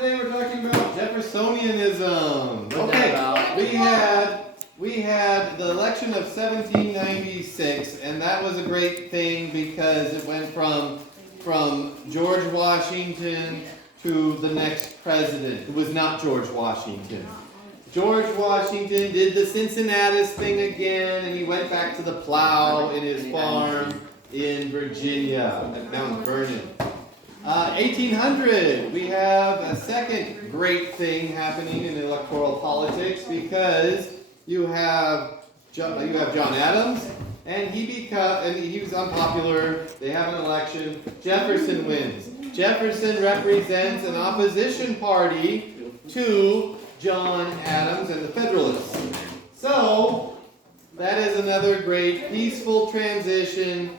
today we're talking about Jeffersonianism. What's that about? We had the election of 1796, and that was a great thing because it went from George Washington to the next president, who was not George Washington. George Washington did the Cincinnatus thing again, and he went back to the plow in his farm in Virginia at Mount Vernon. 1800, we have a second great thing happening in electoral politics because you have John Adams, and he was unpopular. They have an election. Jefferson wins. Jefferson represents an opposition party to John Adams and the Federalists. So that is another great peaceful transition,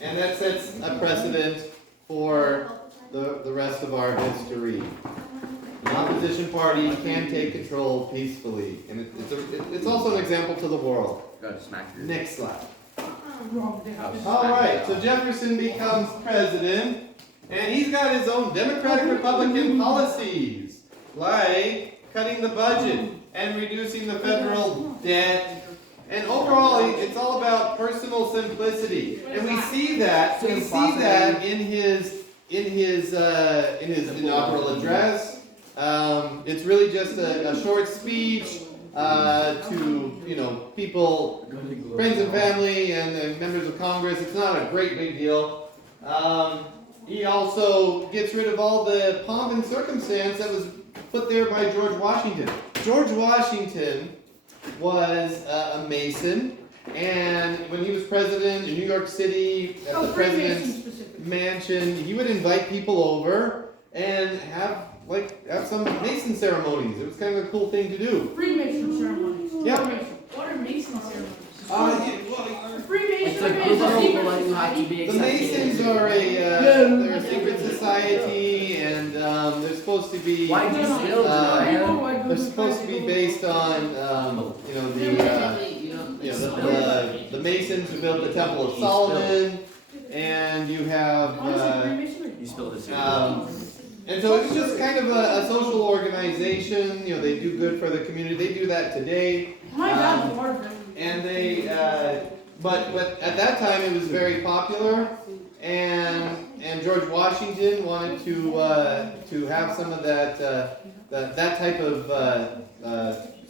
and that sets a precedent for the rest of our history. An opposition party can take control peacefully, and it's also an example to the world. Next slide. All right, so Jefferson becomes president, and he's got his own Democratic-Republican policies, like cutting the budget and reducing the federal debt. And overall, it's all about personal simplicity, and we see that in his inaugural address. It's really just a short speech to people, friends and family, and members of Congress. It's not a great big deal. He also gets rid of all the pomp and circumstance that was put there by George Washington. George Washington was a Mason, and when he was president in New York City at the president's mansion, he would invite people over and have some Mason ceremonies. It was kind of a cool thing to do. Freemason ceremonies. Yeah. What are Mason ceremonies? It's a group of people that you have to be The accepted Masons into. are they're a secret society, and they're supposed to be Why'd you steal they're supposed to be based on the Masons who built the Temple of Solomon, and you have You spilled this. and so it's just kind of a social organization. They do good for the community. They do that today. My God, Lord. And they, but at that time it was very popular, and George Washington wanted to have some of that type of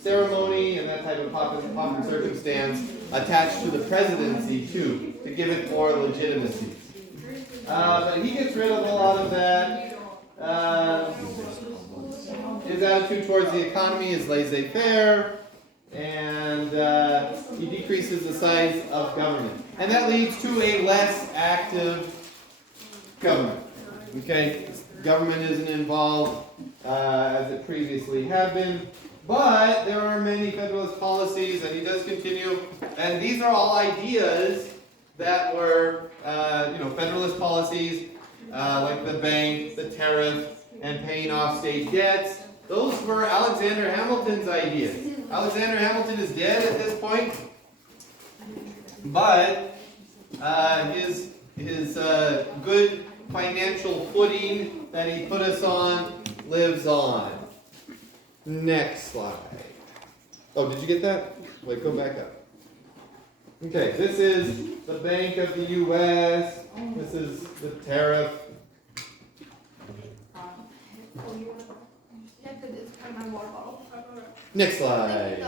ceremony and that type of pomp and circumstance attached to the presidency too, to give it more legitimacy. But he gets rid of a lot of that. His attitude towards the economy is laissez-faire. And he decreases the size of government. And that leads to a less active government. Okay? Government isn't involved as it previously had been. But there are many Federalist policies, and he does continue. And these are all ideas that were, Federalist policies, like the bank, the tariff, and paying off state debts. Those were Alexander Hamilton's ideas. Alexander Hamilton is dead at this point, but his good financial footing that he put us on lives on. Next slide. Oh, did you get that? Wait, go back up. Okay, this is the Bank of the U.S. This is the tariff. Next slide.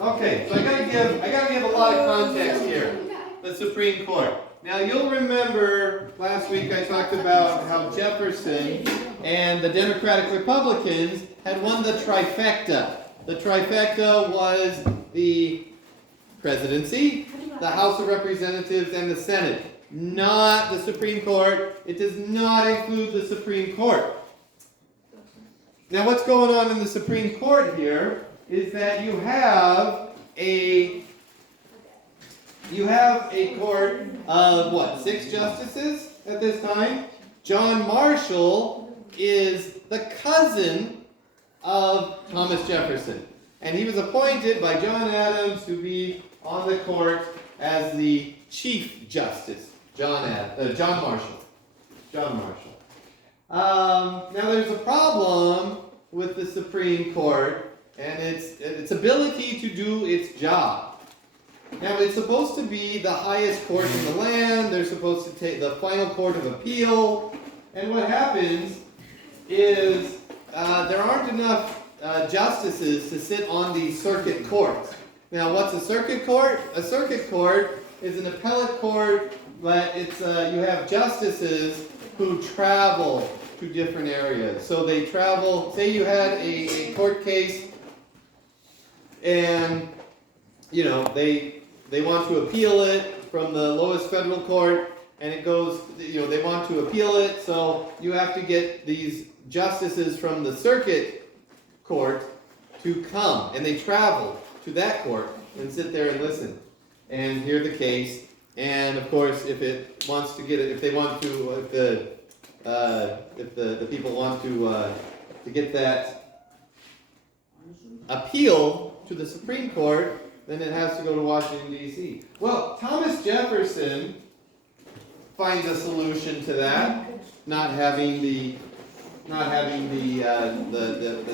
Okay, so I gotta give a lot of context here. The Supreme Court. Now you'll remember last week I talked about how Jefferson and the Democratic Republicans had won the trifecta. The trifecta was the presidency, the House of Representatives, and the Senate. Not the Supreme Court. It does not include the Supreme Court. Now what's going on in the Supreme Court here is that you have a court of 6 justices at this time. John Marshall is the cousin of Thomas Jefferson, and he was appointed by John Adams to be on the court as the Chief Justice. John Marshall. Now there's a problem with the Supreme Court and its ability to do its job. Now, it's supposed to be the highest court in the land. They're supposed to take the final court of appeal. And what happens is there aren't enough justices to sit on these circuit courts. Now, what's a circuit court? A circuit court is an appellate court, but it's you have justices who travel to different areas. So they travel, say you had a court case, and they want to appeal it from the lowest federal court, and it goes, they want to appeal it, so you have to get these justices from the circuit court to come, and they travel to that court and sit there and listen and hear the case. And of course, if the people want to get that appeal to the Supreme Court, then it has to go to Washington, D.C. Well, Thomas Jefferson finds a solution to that, not having the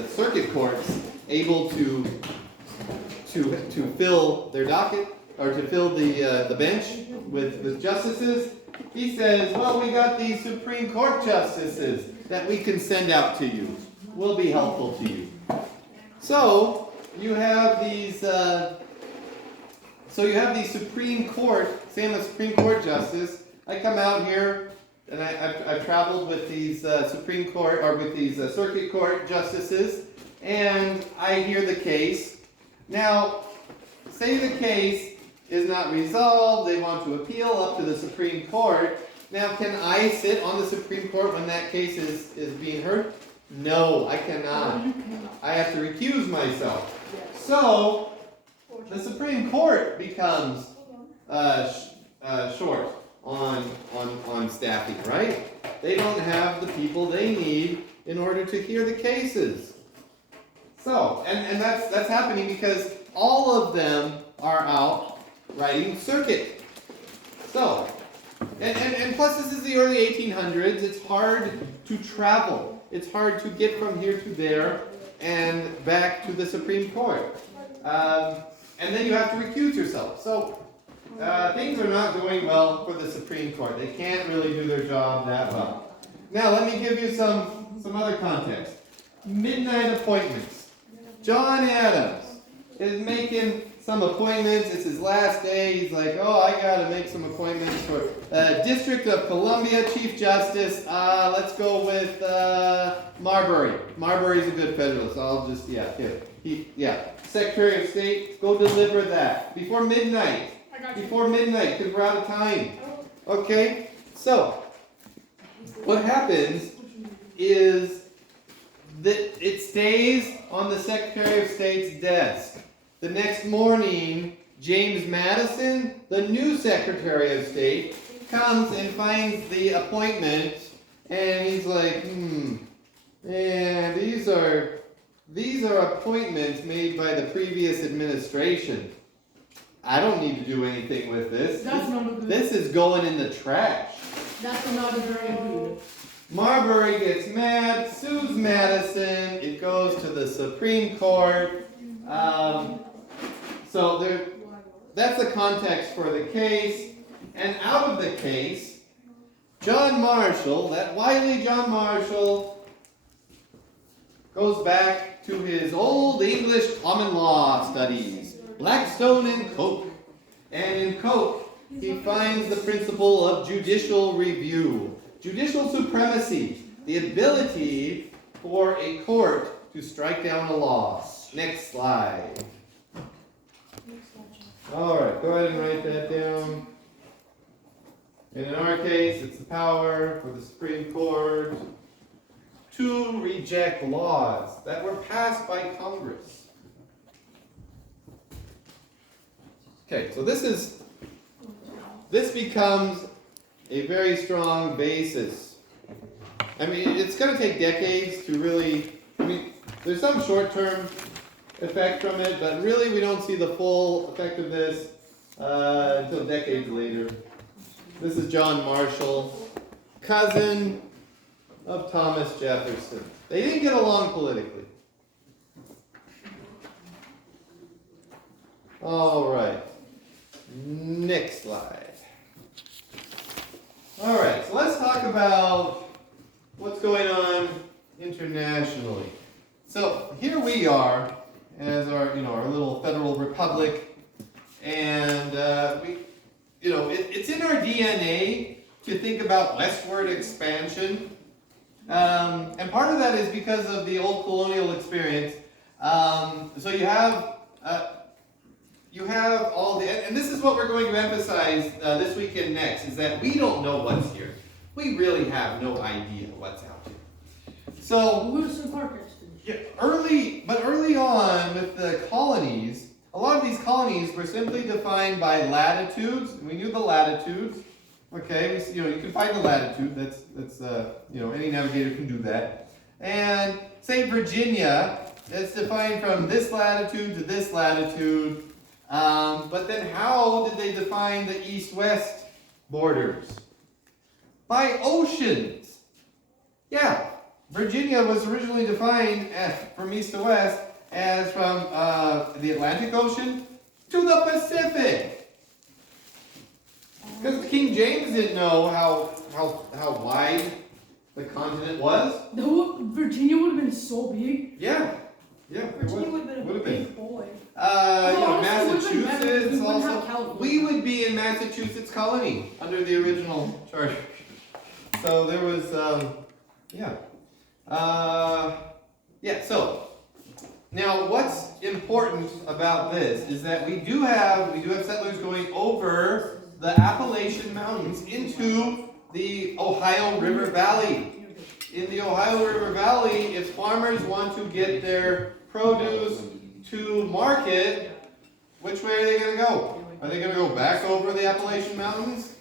circuit courts able to fill their docket, or to fill the bench with justices. He says, well, we got these Supreme Court justices that we can send out to you. Will be helpful to you. So you have these Supreme Court, say I'm a Supreme Court justice. I come out here and I've traveled with these Supreme Court, or with these circuit court justices, and I hear the case. Now, say the case is not resolved, they want to appeal up to the Supreme Court. Now, can I sit on the Supreme Court when that case is being heard? No, I cannot. I have to recuse myself. So, the Supreme Court becomes short on staffing, right? They don't have the people they need in order to hear the cases. So, and that's happening because all of them are out writing circuit. So, and plus this is the early 1800s, it's hard to travel. It's hard to get from here to there and back to the Supreme Court. And then you have to recuse yourself. So, things are not going well for the Supreme Court. They can't really do their job that well. Now, let me give you some other context. Midnight appointments. John Adams is making some appointments. It's his last day. He's like, oh, I gotta make some appointments for District of Columbia Chief Justice. Let's go with Marbury. Marbury's a good Federalist. I'll just, Secretary of State, go deliver that before midnight. Before midnight, because we're out of time. Okay? So, what happens is that it stays on the Secretary of State's desk. The next morning, James Madison, the new Secretary of State, comes and finds the appointment, and he's like, man, these are appointments made by the previous administration. I don't need to do anything with this. That's not a good. This is going in the trash. That's not a very good. Marbury gets mad, sues Madison. It goes to the Supreme Court. That's the context for the case. And out of the case, John Marshall, that wily John Marshall, goes back to his old English common law studies, Blackstone and Coke. And in Coke, he finds the principle of judicial review, judicial supremacy, the ability for a court to strike down a law. Next slide. All right, go ahead and write that down. And in our case, it's the power for the Supreme Court to reject laws that were passed by Congress. Okay, so this becomes a very strong basis. I mean, it's going to take decades to really, there's some short-term effect from it, but really we don't see the full effect of this until decades later. This is John Marshall, cousin of Thomas Jefferson. They didn't get along politically. All right. Next slide. All right, so let's talk about what's going on internationally. So here we are as our little federal republic, and it's in our DNA to think about westward expansion, and part of that is because of the old colonial experience. So you have all the, and this is what we're going to emphasize this week and next, is that we don't know what's here. We really have no idea what's out here. So early on with the colonies, a lot of these colonies were simply defined by latitudes. We knew the latitudes. Okay, you can find the latitude. That's any navigator can do that. And say Virginia, that's defined from this latitude to this latitude. But then how did they define the east-west borders? By oceans. Yeah, Virginia was originally defined from east to west as from the Atlantic Ocean to the Pacific. Because King James didn't know how wide the continent was. No, Virginia would have been so big. Yeah. Virginia would have been a big boy. Massachusetts also. We would be in Massachusetts colony under the original charter. So there was, so now what's important about this is that we do have settlers going over the Appalachian Mountains into the Ohio River Valley. In the Ohio River Valley, if farmers want to get their produce to market, which way are they going to go? Are they going to go back over the Appalachian Mountains?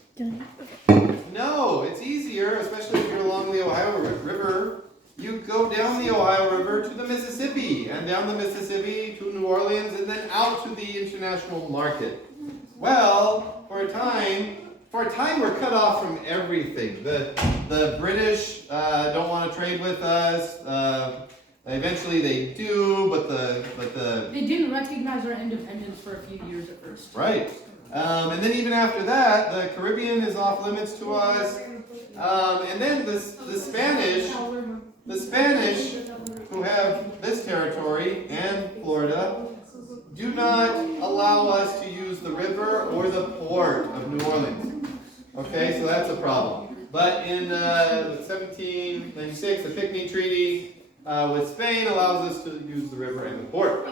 No, it's easier, especially if you're along the Ohio River. You go down the Ohio River to the Mississippi, and down the Mississippi to New Orleans, and then out to the international market. Well, for a time we're cut off from everything. The British don't want to trade with us. Eventually they do, but they didn't recognize our independence for a few years at first. Right. And then even after that, the Caribbean is off limits to us. And then the Spanish, who have this territory and Florida, do not allow us to use the river or the port of New Orleans. Okay, so that's a problem. But in 1796, the Pinckney Treaty with Spain allows us to use the river and the port.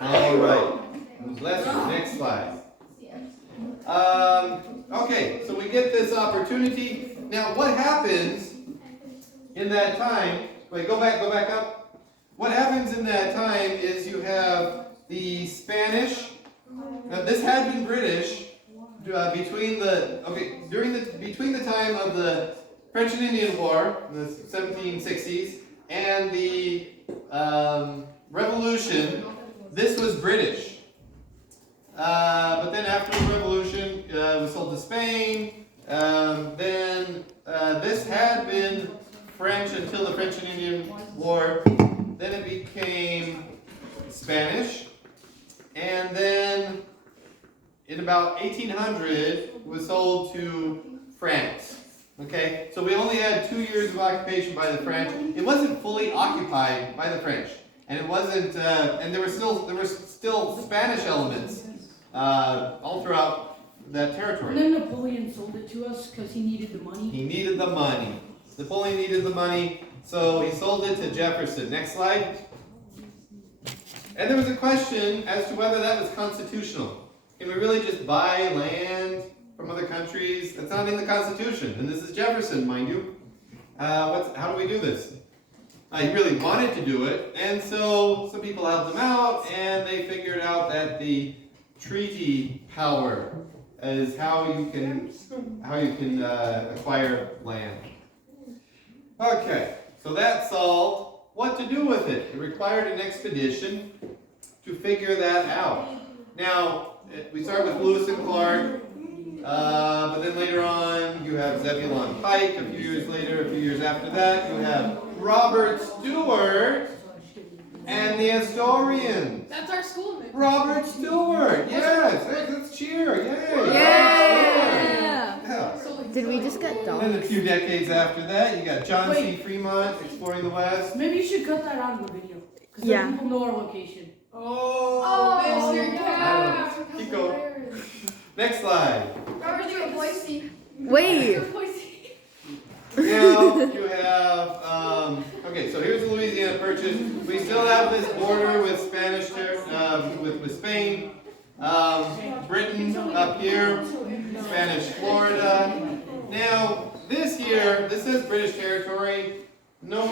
All right. Next slide. Okay, so we get this opportunity. Now, what happens in that time? Wait, go back up. What happens in that time is you have the Spanish. Now, this had been British between the time of the French and Indian War in the 1760s and the Revolution. This was British. But then after the Revolution, it was sold to Spain. Then this had been French until the French and Indian War. Then it became Spanish. And then in about 1800, it was sold to France. Okay, so we only had 2 years of occupation by the French. It wasn't fully occupied by the French, and it wasn't. And there were still Spanish elements all throughout that territory. And then Napoleon sold it to us because he needed the money. He needed the money. Napoleon needed the money, so he sold it to Jefferson. Next slide. And there was a question as to whether that was constitutional. Can we really just buy land from other countries? That's not in the Constitution. And this is Jefferson, mind you. How do we do this? He really wanted to do it, and so some people helped him out, and they figured out that the treaty power is how you can acquire land. Okay, so that solved what to do with it. It required an expedition to figure that out. Now, we start with Lewis and Clark, but then later on you have Zebulon Pike. A few years later, a few years after that, you have Robert Stewart and the Astorians. That's our school name. Robert Stewart, yes, let's cheer, yay! Yeah. Did we just get And then a dogs? few decades after that, you got John C. Fremont exploring the West. Maybe you should cut that out of the video. Because Yeah. people know our location. Oh, Mr. Cat. Keep going. Next slide. Robert Stewart Boise. Wait. Now you have, okay, so here's the Louisiana Purchase. We still have this border with Spanish, with Spain, Britain up here, Spanish Florida. Now, this year, this is British territory. No,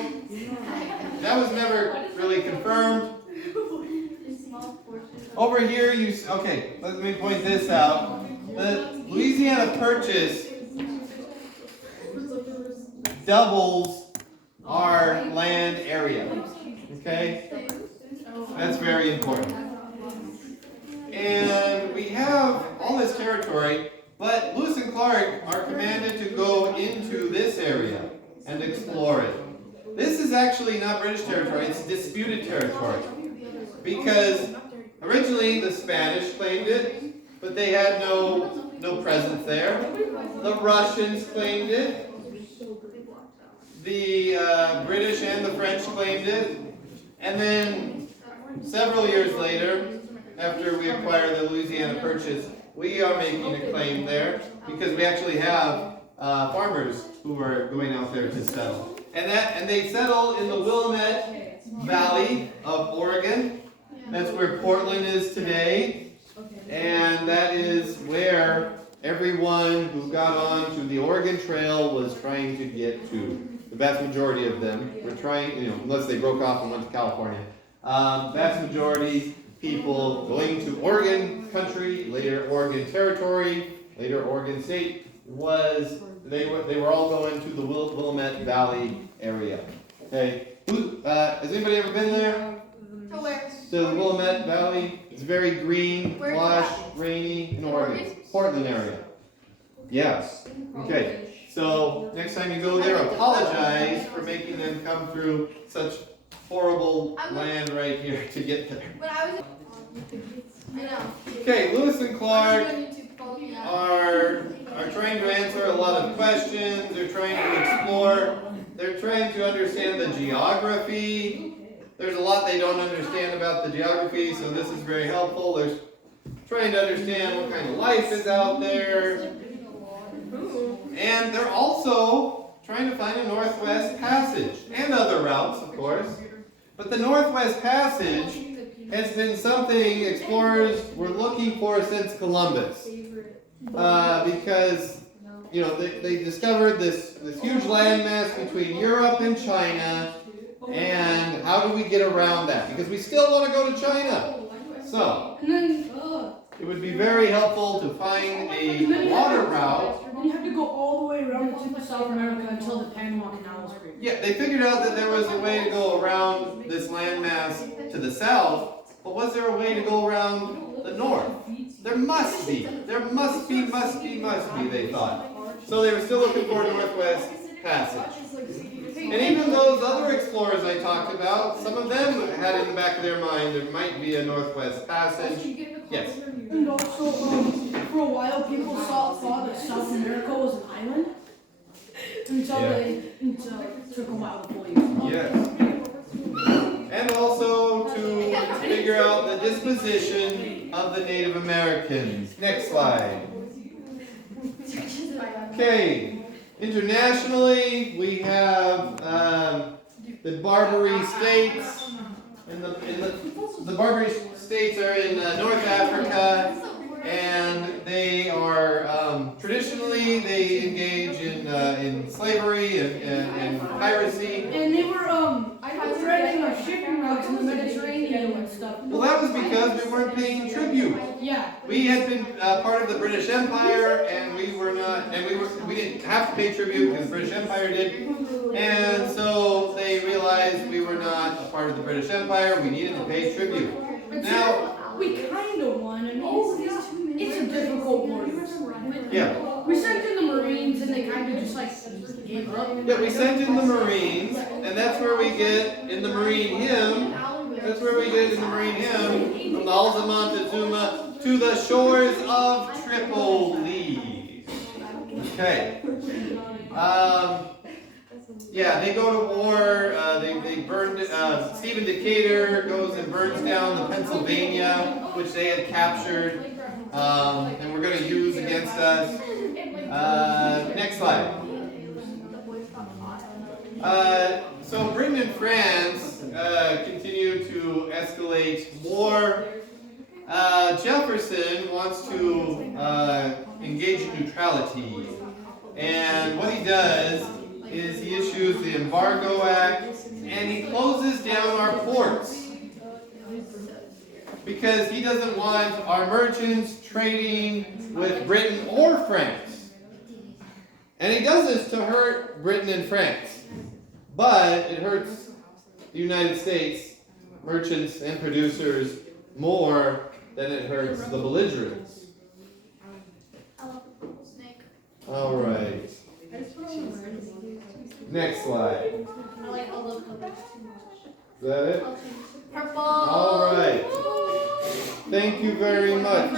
that was never really confirmed. Over here, okay, let me point this out. The Louisiana Purchase doubles our land area. Okay? That's very important. And we have all this territory, but Lewis and Clark are commanded to go into this area and explore it. This is actually not British territory, it's disputed territory. Because originally the Spanish claimed it, but they had no presence there. The Russians claimed it. The British and the French claimed it. And then several years later, after we acquire the Louisiana Purchase, we are making a claim there because we actually have farmers who are going out there to settle. And they settle in the Willamette Valley of Oregon. That's where Portland is today. And that is where everyone who got on to the Oregon Trail was trying to get to. The vast majority of them were trying, unless they broke off and went to California. Vast majority people going to Oregon country, later Oregon Territory, later Oregon State, they were all going to the Willamette Valley area. Okay, has anybody ever been there? To where? To the Willamette Valley. It's very green, Where's lush, that? rainy in Oregon. Portland area. Yes. Okay. So next time you go there, apologize for making them come through such horrible land right here to get there. When I was I know. Okay, Lewis and Clark On YouTube, follow me now. are trying to answer a lot of questions. They're trying to explore. They're trying to understand the geography. There's a lot they don't understand about the geography, so this is very helpful. They're trying to understand what kind of life is out there. And they're also trying to find a Northwest Passage, and other routes, of course. But the Northwest Passage has been something explorers were looking for since Columbus. Because, they discovered this huge landmass between Europe and China, and how do we get around that? Because we still want to go to China. So, And then, it would be very helpful to find a water route. then you have to go all the way around the tip of South America until the Panama Canal was created. Yeah, they figured out that there was a way to go around this landmass to the south, but was there a way to go around the north? There must be. There must be, they thought. So they were still looking for a Northwest Passage. And even those other explorers I talked about, some of them had in the back of their mind there might be a Northwest Passage. Yes. And also, for a while, people thought that South America was an island until it took a while to believe. Yes. And also to figure out the disposition of the Native Americans. Next slide. Okay. Internationally, we have the Barbary States. And the Barbary States are in North Africa, and they are traditionally they engage in slavery and piracy. And they were threatening our shipping routes in the Mediterranean and stuff. Well, that was because we weren't paying tribute. Yeah. We had been part of the British Empire, and we were not, and we didn't have to pay tribute because the British Empire did. And so they realized we were not a part of the British Empire. We needed to pay tribute. Now, we kind of won. I mean, It's a difficult war. Yeah. We sent in the Marines and they kind of just like gave up. Yeah, we sent in the Marines, and that's where we get in the Marine hymn. That's where we get in the Marine hymn from the halls of Montezuma to the shores of Tripoli. Okay. Yeah, they go to war. They burned. Stephen Decatur goes and burns down the Pennsylvania, which they had captured, and we're going to use against us. Next slide. So Britain and France continue to escalate war. Jefferson wants to engage in neutrality, and what he does is he issues the Embargo Act, and he closes down our ports because he doesn't want our merchants trading with Britain or France. And he does this to hurt Britain and France, but it hurts the United States merchants and producers more than it hurts the belligerents. All right. Next slide. I like all those colors. Is that it? Purple. All right. Thank you very much.